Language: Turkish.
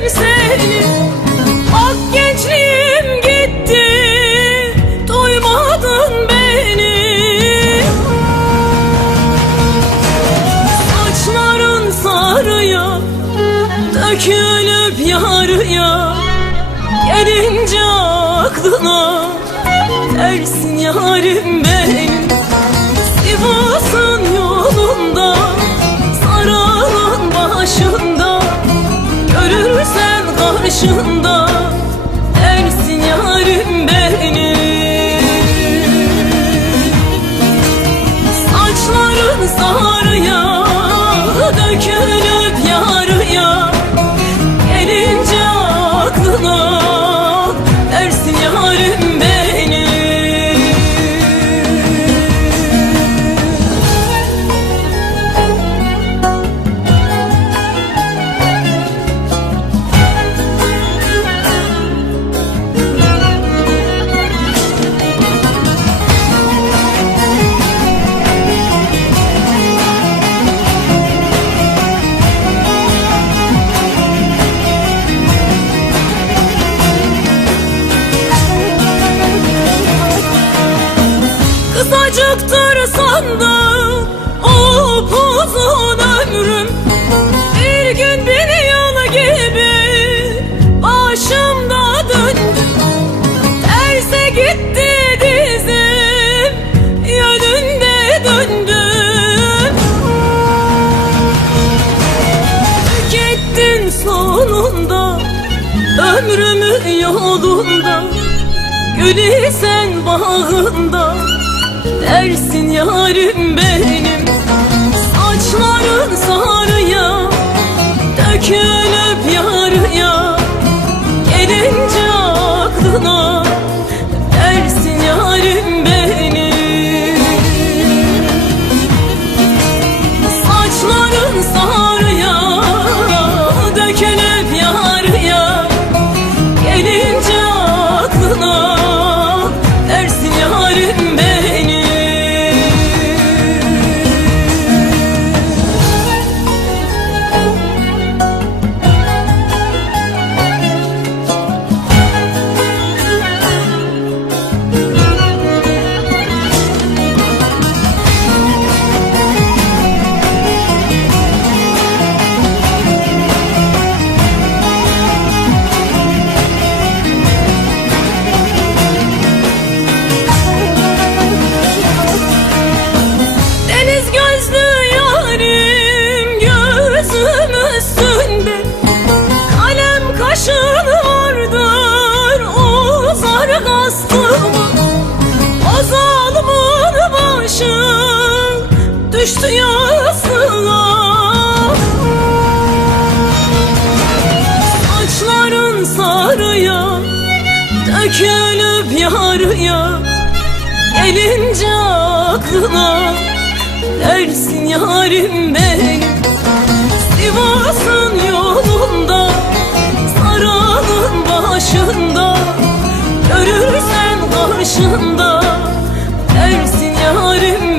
seni Bak gençliğim gitti. Duymadın beni. Saçların sarıya Dökülüp yarıya. Gelince aklına Dersin yarim benim. Sivas'ın yolunda Saralan başında Görürsen karşında Kısacıktır sandım o uzun ömrüm. Bir gün bir yıl gibi başımda döndü. Terse gitti dizim yönünde döndüm. Tükettin sonunda ömrümü yolunda. Gülü sen bağında Dersin yarim benim. Saçların sarıya Dökülüp yarıya. Gelince aklına Dersin yarim benim. Saçların sarıya Dökülüp yarıya. Gelince dökülüp yarıya Gelince aklına dersin yarim benim Sivas'ın yolunda Saralın başında Görürsen karşında dersin yarim